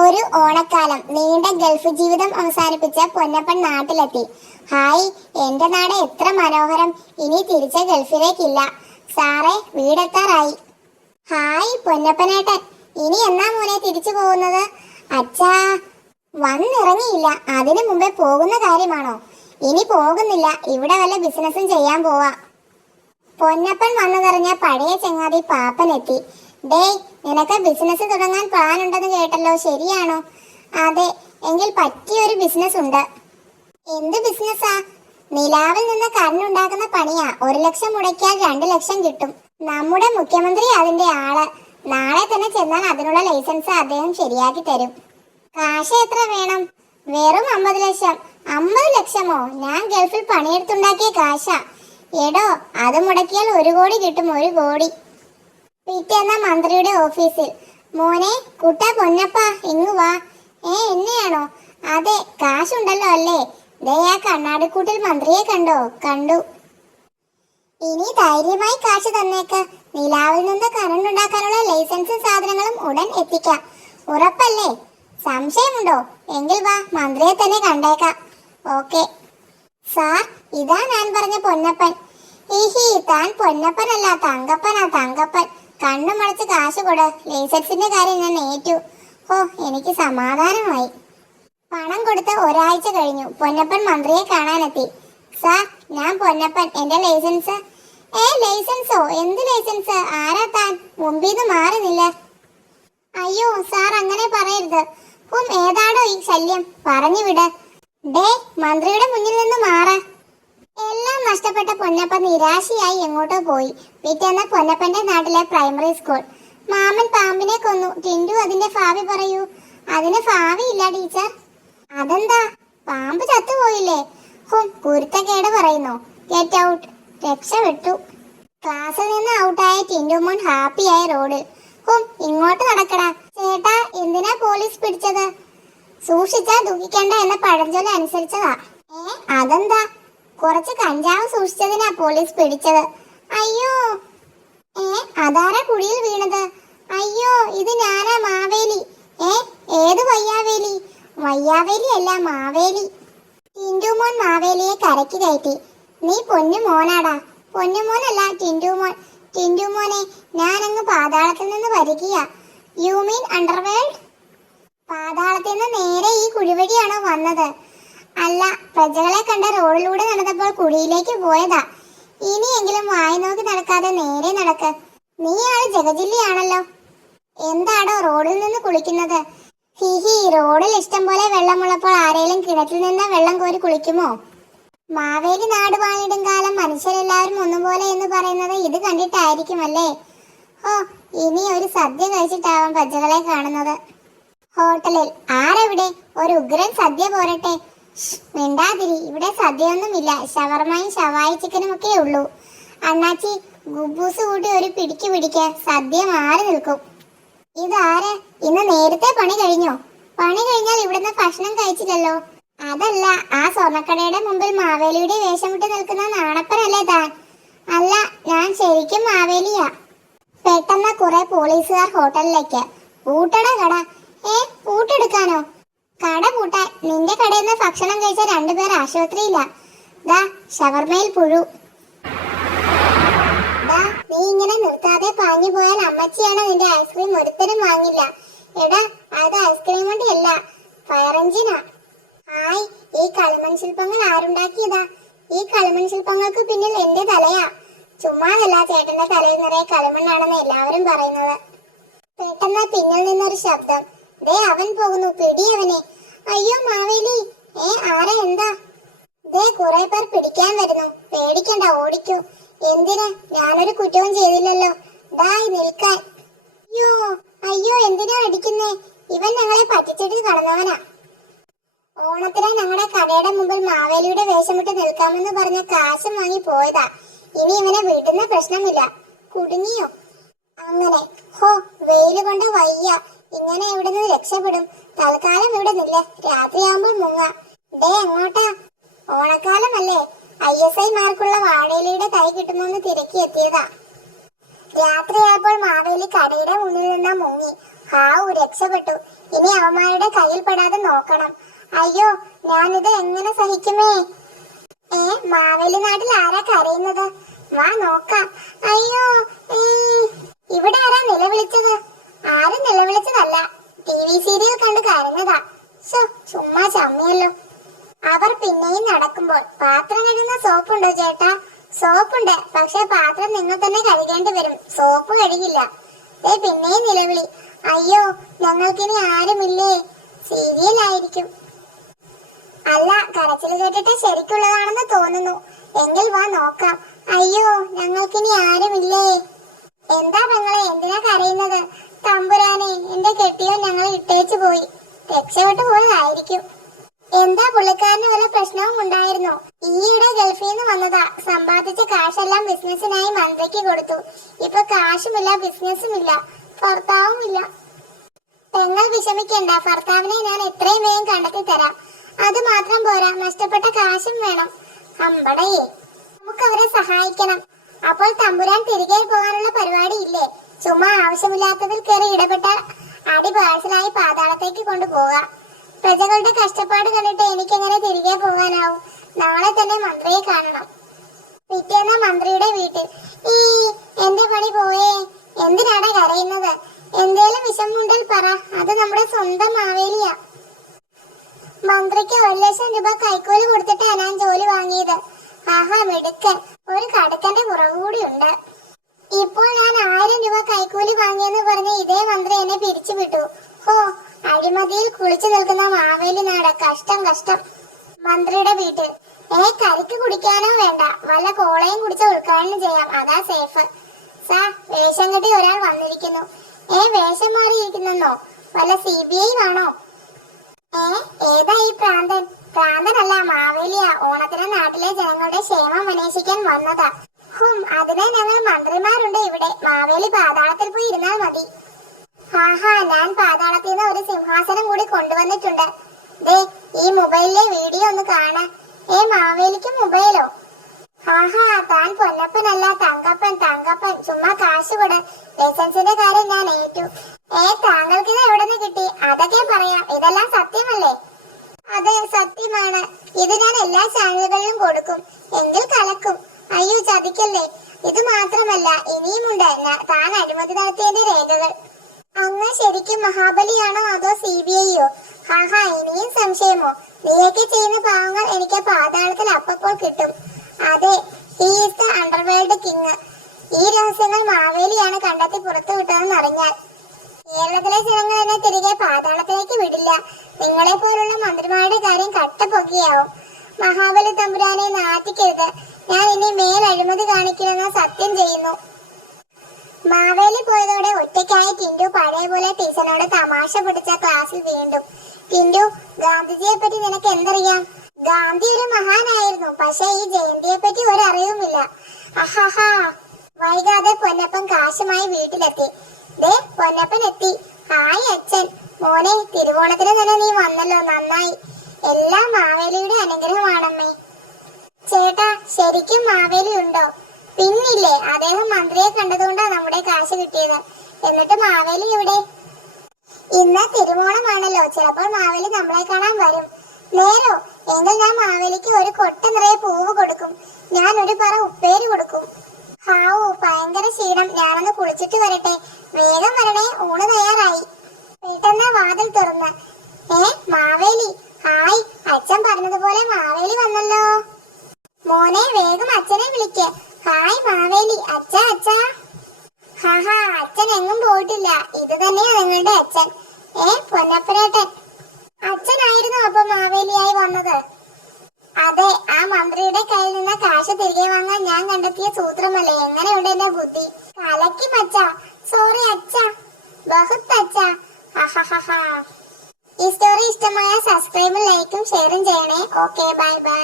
ഒരു ഓണക്കാലം നീണ്ട ഗൾഫ് ജീവിതം അവസാനിപ്പിച്ച പൊന്നപ്പൻ നാട്ടിലെത്തി. ഹായ് എന്റെ നാട് എത്ര മനോഹരം. ഇനി തിരിച്ച ഗൾഫിലേക്കില്ല. സാറേ വീടെത്താറായി. ഹായ് പൊന്നപ്പനേട്ടൻ. ഇനി എന്നാ മോനെ തിരിച്ചു പോകുന്നത്? അച്ഛാ വന്നിറങ്ങിയില്ല. അതിനു മുമ്പേ പോകുന്ന കാര്യമാണോ? ഇനി പോകുന്നില്ല. ഇവിടെ വല്ല ബിസിനസ്സും ചെയ്യാൻ പോവാ. പൊന്നപ്പൻ വന്നതറിഞ്ഞ പഴയ ചങ്ങാതി പാപ്പനെത്തി ഡേ നിനക്ക് ബിസിനസ് തുടങ്ങാൻ പ്ലാൻ ഉണ്ടെന്ന് കേട്ടല്ലോ ശരിയാണോ? അതെ എങ്കിൽ പറ്റിയൊരു ബിസിനസ് ഉണ്ട്. എന്ത് ബിസിനസ്സാ നിലാവിൽ നിന്ന് കരണുണ്ടാക്കുന്ന പണിയാ. ഒരു ലക്ഷം മുടക്കിയാൽ രണ്ട് ലക്ഷം കിട്ടും. നമ്മുടെ മുഖ്യമന്ത്രി അതിന്റെ ആൾ. നാളെ തന്നെ ചെന്നാൽ അതിനുള്ള ലൈസൻസ് അദ്ദേഹം ശരിയാക്കി തരും. കാശ് എത്ര വേണം? വെറും അമ്പത് ലക്ഷം. അമ്പത് ലക്ഷമോ? ഞാൻ ഗൾഫിൽ പണിയെടുത്തുണ്ടാക്കിയ കാശാ. എടോ അത് മുടക്കിയാൽ ഒരു കോടി കിട്ടും ഒരു കോടി. പിറ്റേന്ന മന്ത്രിയുടെ ഓഫീസിൽ. മോനെ കുട്ട പൊന്നപ്പ ഇങ്ങു വാ. ഏ എന്നെയാണോ? അതെ കാശുണ്ടല്ലോ അല്ലേ? ദേ ആ കണ്ണാടിക്കൂട്ടിൽ മന്ത്രിയെ കണ്ടോ? കണ്ടു. ഇനി ധൈര്യമായി കാശ് തന്നേക്ക്. നിലാവിൽ നിന്ന് കറണ്ട് ഉണ്ടാക്കാനുള്ള ലൈസൻസും സാധനങ്ങളും ഉടൻ എത്തിക്കാം. ഉറപ്പല്ലേ? സംശയമുണ്ടോ? എങ്കിൽ വാ മന്ത്രിയെ തന്നെ കണ്ടേക്കാം. ഓക്കെ. സാർ ഇതാ ഞാൻ പറഞ്ഞ പൊന്നപ്പൻ. ഈഹി താൻ പൊന്നപ്പനല്ല തങ്കപ്പനാ തങ്കപ്പൻ. കണ്ണു മടച്ച് കാശ് കൊട്. ലൈസൻസിന്റെ കാര്യം ഞാൻ ഏറ്റു. ഓ എനിക്ക് സമാധാനമായി. പണം കൊടുത്ത് ഒരാഴ്ച കഴിഞ്ഞു. പൊന്നപ്പൻ മന്ത്രിയെ കാണാനെത്തി. സാർ ഞാൻ പൊന്നപ്പൻ. എന്റെ ലൈസൻസ്? ഏ ലൈസൻസോ? എന്ത് ലൈസൻസ്? ആരാ താൻ? മുമ്പീന്ന് മാറുന്നില്ല. അയ്യോ സാർ അങ്ങനെ പറയരുത്. ഉം ഏതാണോ ഈ ശല്യം? പറഞ്ഞു വിട് ഡേ മന്ത്രിയുടെ മുന്നിൽ നിന്ന് മാറ. എല്ലാം നഷ്ടപ്പെട്ട പൊന്നപ്പ നിരാശയായി എങ്ങോട്ടോ പോയി. പിറ്റേന്ന് പൊന്നപ്പന്റെ നാട്ടിലെ പ്രൈമറി സ്കൂൾ മാമൻ പാമ്പിനെ കൊന്നു. ടിൻഡു അതിന്റെ ഭാവി പറയൂ. അതിന് ഭാവി ഇല്ല ടീച്ചർ. അതെന്താ? പാമ്പ് ചത്തുപോയില്ലേ? ഹും കുരുത്തക്കേട് പറയുന്നു. ഗെറ്റ് ഔട്ട് രക്ഷപ്പെട്ടു. ക്ലാസ്സിൽ നിന്ന് ഔട്ടായ ടിൻഡുമോൻ ഹാപ്പിയായ റോഡിൽ. ഹും ഇങ്ങോട്ട് നടക്കടാ. ചേട്ടാ എന്തിനാ പോലീസ് പിടിച്ചത്? സൂക്ഷിച്ചാ ദുഃഖിക്കണ്ട എന്ന പഴഞ്ചൊല്ല അനുസരിച്ചതാ. ഏ അതെന്താ? കുറച്ച് കഞ്ചാവ് സൂക്ഷിച്ചതിനാ പോലീസ് പിടിച്ചത്. അയ്യോ. ഏ അതാരാ കുഴിയിൽ വീണത്? അയ്യോ ഇത് ഞാനാ മാവേലി. ഏ ഏത് വയ്യാവേലി? വയ്യാവേലി അല്ല മാവേലി. ടിന്റുമോൻ മാവേലിയെ കരയ്ക്ക് കയറ്റി. നീ പൊന്നു മോനാടാ. പൊന്നുമോനല്ല ടിന്റുമോൻ ഞാൻ ഞാനങ്ങ് പാതാളത്തിൽ നിന്ന് വരികയ. You mean underworld? പാതാളത്തിൽ നിന്ന് നേരെ ഈ കുഴിവഴിയാണോ വന്നത്? അല്ല പ്രജകളെ കണ്ട റോഡിലൂടെ നടന്നപ്പോൾ കുഴിയിലേക്ക് പോയതാ. ഇനിയെങ്കിലും വായി നോക്കി നടക്കാതെ നേരെ നടക്ക്. നീ ആൾ ജഗജില്ലിയാണല്ലോ. എന്താടോ റോഡിൽ നിന്ന് കുളിക്കുന്നത്? ഹിഹി റോഡിൽ ഇഷ്ടം പോലെ വെള്ളമുള്ളപ്പോൾ ആരെങ്കിലും കിണറ്റിൽ നിന്ന് വെള്ളം കോരി കുളിക്കുമോ? മാവേലി നാട് വാണിടും കാലം മനുഷ്യരെല്ലാവരും ഒന്നുപോലെ എന്ന് പറയുന്നത് ഇത് കണ്ടിട്ടായിരിക്കും അല്ലേ ഓ ഇനി ഒരു സദ്യ കഴിച്ചിട്ടാവാം പ്രജകളെ കാണുന്നത്. ഹോട്ടലിൽ ആരെവിടെ? ഒരു ഉഗ്രൻ സദ്യ പോരട്ടെ. മിണ്ടാതിരി ഇവിടെ സദ്യയൊന്നുമില്ല. ഷവർമയും ഷവായി ചിക്കനും ഒക്കെ ഉള്ളൂ. അണ്ണാച്ചി ഗുബൂസ് കൂട്ടി ഒരു പിടിക്ക് പിടിക്ക് സദ്യ മാറി നിൽക്കും. ഇതാര ഇന്ന് നേരത്തെ പണി കഴിഞ്ഞോ? പണി കഴിഞ്ഞാൽ ഇവിടുന്ന് ഭക്ഷണം കഴിച്ചില്ലല്ലോ. അതല്ല ആ സ്വർണക്കടയുടെ മുമ്പിൽ മാവേലിയുടെ വേഷം വിട്ട് നിൽക്കുന്ന നാണപ്പനല്ലേ താൻ? അല്ല ഞാൻ ശരിക്കും മാവേലിയാ. പെട്ടെന്ന് കുറെ പോലീസുകാർ ഹോട്ടലിലേക്ക്. പൂട്ടട കട. ഏ പൂട്ടെടുക്കാനോ? കട പൂട്ടാൻ. നിന്റെ കടയിൽ നിന്ന് ഭക്ഷണം കഴിച്ച രണ്ടുപേർ ആശുപത്രിയില്ല ദാ ഷവർമയിൽ പുഴു. ദാ നീ ഇങ്ങനെ നിർത്താതെ പാഞ്ഞു പോയാൽ അമ്മച്ചിയാണ് നിന്റെ ഐസ്ക്രീം ഒരുത്തരും വാങ്ങില്ല. എടാ അത് ഐസ്ക്രീം കൊണ്ടല്ല ഫയർ എഞ്ചിനാ ഹായ് ഈ കളിമൺ ശില്പങ്ങൾ ആരുണ്ടാക്കിയതാ? ഈ കളിമൺ ശില്പങ്ങൾക്ക് പിന്നിൽ എന്റെ തലയാ. ചുമ്മാതല്ല ചേട്ടന്റെ തലയിൽ നിറയെ കളിമണ്ണാണെന്ന് എല്ലാവരും പറയുന്നത്. പെട്ടെന്ന് പിന്നിൽ നിന്നൊരു ശബ്ദം. ദേ അവൻ പോകുന്നു പിടിയവനെ. അയ്യോ മാവേലി. ഏ അവരെ എന്താ? ദേ കുറെ പേർ പിടിക്കാൻ വരുന്നു. പേടിക്കണ്ട ഓടിക്കൂ. എന്തിന്? ഞാനൊരു കുറ്റവും ചെയ്തില്ലല്ലോ. ദായി നിൽക്കാൻ. അയ്യോ അയ്യോ എന്തിനാ അടിക്കുന്നേ? ഇവൻ ഞങ്ങളെ പറ്റിച്ചിട്ട് കടന്നവനാ. ഓണത്തിന് ഞങ്ങളുടെ കടയുടെ മുമ്പിൽ മാവേലിയുടെ വേഷമിട്ട് നിൽക്കാമെന്ന് പറഞ്ഞ കാശും വാങ്ങി പോയതാ. ഇനി ഇവനെ വീട്ടുന്ന പ്രശ്നമില്ല. കുടുങ്ങിയോ? അങ്ങനെ. ഹോ വെയിൽ കൊണ്ട് വയ്യ. ഇങ്ങനെ ഇവിടുന്ന് രക്ഷപ്പെടും. തൽക്കാലം ഇവിടെ നില്ല രാത്രിയാകുമ്പോൾ മുങ്ങ. ഡേ എങ്ങോട്ടാ? ഓണക്കാലമല്ലേ. ഐ എസ് ഐ മാർക്കുള്ള വാഴയിലയുടെ കൈ കിട്ടുന്നു തിരക്കി എത്തിയതാ. രാത്രിയായപ്പോൾ മാവേലി കടയുടെ മുന്നിൽ നിന്ന് മുങ്ങി. ഹാവു രക്ഷപ്പെട്ടു. ഇനി അവന്മാരുടെ കയ്യിൽ പെടാതെ നോക്കണം. അയ്യോ ഞാനിത് എങ്ങനെ സഹിക്കുമേ? ഏ മാവേലി നാട്ടിൽ ആരാ കരയുന്നത്? വാ നോക്കാം. അയ്യോ ഇവിടെ ആരാ നിലവിളിച്ചത്? ആരും നിലവിളിച്ചതല്ല. ടി വി സീരിയൽ കണ്ട് കരഞ്ഞതാ. സോ ചുമ്മാ ചമ്മിയല്ലോ. അവർ പിന്നെയും നടക്കുമ്പോൾ പാത്രം കഴുകുന്ന സോപ്പുണ്ടോ ചേട്ടാ? സോപ്പുണ്ട് പക്ഷെ പാത്രം നിങ്ങൾ തന്നെ കഴുകേണ്ടി വരും. സോപ്പ് കഴുകില്ല. ഏ പിന്നെയും നിലവിളി. അയ്യോ ഞങ്ങൾക്കിനി ആരുമില്ലേ? സീരിയൽ ആയിരിക്കും. അല്ല കരച്ചിൽ കേട്ടിട്ട് ശരിക്കുള്ളതാണെന്ന് തോന്നുന്നു. എങ്കിൽ വാ നോക്കാം. അയ്യോ ഞങ്ങൾക്കിനി ആരുമില്ലേ? എന്താ പെങ്ങളെ എന്തിനാ കരയുന്നത് തമ്പുരാനെ എന്റെ കെട്ടിയോ ഞങ്ങളെ ഇട്ടേച്ചു പോയി രക്ഷപ്പെട്ടു പോയതായിരിക്കും എന്താ പുള്ളിക്കാരന് വല്ല പ്രശ്നവും ഉണ്ടായിരുന്നോ? ഈയിടെ ഗൾഫിൽ നിന്ന് വന്നതാ. സമ്പാദിച്ച കാശെല്ലാം ബിസിനസ്സിനായി മന്ത്രിക്ക് കൊടുത്തു. ഇപ്പൊ കാശുമില്ല ബിസിനസ്സുമില്ല. ഭർത്താവുമില്ല. പെങ്ങൾ വിഷമിക്കണ്ട. ഭർത്താവിനെ ഞാൻ എത്രയും വേഗം കണ്ടെത്തി തരാം. അത് മാത്രം പോരാ. നഷ്ടപ്പെട്ട കാശും വേണം. അമ്പടയേ നമുക്ക് അവരെ സഹായിക്കണം. അപ്പോൾ തമ്പുരാൻ തിരികെ പോകാനുള്ള പരിപാടി ഇല്ലേ ചുമ്മാ ആവശ്യമില്ലാത്തതിൽ കയറി ഇടപെട്ട അടി പാഴ്സലായി പാതാളത്തേക്ക് കൊണ്ടുപോവുക പ്രജകളുടെ കഷ്ടപ്പാട് കണ്ടിട്ട് എനിക്കെങ്ങനെ തിരികെ പോകാനാവും? നാളെ തന്നെ മന്ത്രിയെ കാണണം. പിറ്റേന്ന് മന്ത്രിയുടെ വീട്ടിൽ. ഈ എന്റെ പണി പോയേ. എന്തിനാണ് കരയുന്നത്? എന്തേലും വിഷമുണ്ടെങ്കിൽ പറ. അത് നമ്മുടെ സ്വന്തം മാവേലിയാ. മന്ത്രിക്ക് ഒരു ലക്ഷം രൂപ കൈക്കൂലി കൊടുത്തിട്ടാണ് ഞാൻ ജോലി വാങ്ങിയത്. ആഹാ മിടുക്കൻ. ഒരു കടുക്കന്റെ കുറവ് കൂടിയുണ്ട് ഇപ്പോൾ ഞാൻ ആയിരം രൂപ കൈക്കൂലി വാങ്ങിയെന്ന് പറഞ്ഞ് ഇതേ മന്ത്രി എന്നെ പിരിച്ചു വിട്ടു. ഹോ അഴിമതിയിൽ കുളിച്ചു നിൽക്കുന്ന മാവേലി നാട്. കഷ്ടം കഷ്ടം. മന്ത്രിയുടെ വീട്ടിൽ. ഏ കരിക്ക് കുടിക്കാനോ വേണ്ട. വല്ല കോളയും കുടിച്ച് ഉദ്ഘാടനം ചെയ്യാം. അതാ സേഫ്. സാ വേഷം കെട്ടി ഒരാൾ വന്നിരിക്കുന്നു. ഏ വേഷം മാറിയിരിക്കുന്നോ? വല്ല സി ബി ഐ ആണോ ഏ ഏതാ ഈ പ്രാന്തൻ? പ്രാന്തനല്ല മാവേലിയ. ഓണത്തിന് നാട്ടിലെ ജനങ്ങളുടെ ക്ഷേമം അന്വേഷിക്കാൻ വന്നതാ. ഹും അതിനാ ഞങ്ങൾ മന്ത്രിമാരുണ്ട് ഇവിടെ. മാവേലി പാതാളത്തിൽ പോയി ഇരുന്നാൽ മതി. ആഹാ ഞാൻ പാതാളത്തിൽ നിന്ന് ഒരു സിംഹാസനം കൂടി കൊണ്ടുവന്നിട്ടുണ്ട്. ദേ ഈ മൊബൈലിലെ വീഡിയോ ഒന്ന് കാണാ. ഏ മാവേലിക്ക് മൊബൈലോ? ആഹാ താൻ പൊന്നപ്പനല്ല തങ്കപ്പൻ തങ്കപ്പൻ. ചുമ്മാ കാശ് കൊട്. ലൈസൻസിന്റെ കാര്യം ഞാൻ ഏറ്റു. ഏ താങ്കൾക്ക് ഇത് എവിടെ നിന്ന് കിട്ടി? അതൊക്കെ പറയാം. ഇതെല്ലാം സത്യമല്ലേ? അതെ സത്യമാണ്. ഇത് ഞാൻ എല്ലാ ചാനലുകളിലും കൊടുക്കും. എങ്കിൽ കലക്കും. അയ്യോ ചതിക്കല്ലേ? ഇത് മാത്രമല്ല ഇനിയുമുണ്ട് താൻ അഴിമതി നടത്തിയതിന്റെ രേഖകൾ. അങ്ങ് ശരിക്കും മഹാബലിയാണോ അതോ സി ബി ഐയോ? ഹാഹാ ഇനിയും സംശയമോ? നീയൊക്കെ ചെയ്യുന്ന പാവങ്ങൾ എനിക്ക് പാതാളത്തിൽ അപ്പപ്പോൾ കിട്ടും. അതെ അണ്ടർവേൾഡ് കിങ് ഈ രഹസ്യങ്ങൾ മാവേലിയാണ് കണ്ടെത്തി പുറത്തു വിട്ടതെന്ന് അറിഞ്ഞാൽ. കേരളത്തിലെ ജനങ്ങൾ എന്നെ തിരികെ പാതാളത്തിലേക്ക് വിടില്ല. നിങ്ങളെ പോലുള്ള മന്ത്രിമാരുടെ കാര്യം കട്ടപ്പൊക്കിയാവും മഹാബലി തമ്പുരാനെ നാട്ടിക്കരുത് ഞാൻ ഇനി മേൽ അഴിമതി കാണിക്കില്ലെന്ന് സത്യം ചെയ്യുന്നു. മാവേലി പോയതോടെ ഒറ്റയ്ക്കായി ടിൻഡു പഴയ പോലെ ടീച്ചറിനോട് തമാശ പിടിച്ച ക്ലാസ്സിൽ വീണ്ടും. ടിൻഡു ഗാന്ധിജിയെ പറ്റി നിനക്ക് എന്തറിയാം? ഗാന്ധി ഒരു മഹാനായിരുന്നു പക്ഷെ ഈ ജയന്തിയെ പറ്റി ഒരറിവുമില്ല. അഹഹാ. വൈകാതെ പൊന്നപ്പൻ കാശുമായി വീട്ടിലെത്തി. ദേ പൊന്നപ്പൻ എത്തി. ഹായ് അച്ഛൻ. മോനെ തിരുവോണത്തിന് തന്നെ നീ വന്നല്ലോ നന്നായി. എല്ലാം മാവേലിയുടെ അനുഗ്രഹമാണമ്മേ. ചേട്ടാ ശരിക്കും മാവേലി ഉണ്ടോ? പിന്നില്ലേ അദ്ദേഹം മന്ത്രിയെ കണ്ടതുകൊണ്ടാ നമ്മുടെ കാശ് കിട്ടിയത്. എന്നിട്ട് മാവേലി ഇവിടെ ഇന്ന് തിരുമോണമാണല്ലോ ചിലപ്പോൾ മാവേലി നമ്മളെ കാണാൻ വരും. നേരോ എങ്കിൽ ഞാൻ മാവേലിക്ക് ഒരു കൊട്ട നിറയെ പൂവ് കൊടുക്കും. ഞാൻ ഒരു പറ ഉപ്പേര് കൊടുക്കും. ഹാവു ഭയങ്കര ക്ഷീണം. ഞാനൊന്ന് കുളിച്ചിട്ട് വരട്ടെ. വേഗം വരണേ ഊണ് തയ്യാറായി. പെട്ടെന്ന് വാതിൽ തുറന്ന്. ഏ മാവേലി ഹായ് അച്ഛൻ പറഞ്ഞതുപോലെ മാവേലി വന്നല്ലോ. മോനെ വേഗം അച്ഛനെ വിളിക്ക്. ഹായ് മാവേലി അച്ഛ അച്ഛ. ഹാഹാ അച്ഛൻ എങ്ങും പോയിട്ടില്ല. ഇത് തന്നെയാ നിങ്ങളുടെ അച്ഛൻ. ഏ പൊന്നപ്പനേട്ടൻ. അച്ഛനായിരുന്നു അപ്പൊ മാവേലിയായി വന്നത്. അതെ ആ മന്ത്രിയുടെ കയ്യിൽ നിന്ന് കാശ് തിരികെ വാങ്ങാൻ ഞാൻ കണ്ടെത്തിയ സൂത്രമല്ലേ? എങ്ങനെയുണ്ട് എന്റെ ബുദ്ധി? കലക്കി മച്ച. സോറി അച്ഛ. ബഹുത്ത് അച്ഛ. ഹഹഹഹ. ഈ സ്റ്റോറി ഇഷ്ടമായ സബ്സ്ക്രൈബും ലൈക്കും ഷെയറും ചെയ്യണേ. Okay bye bye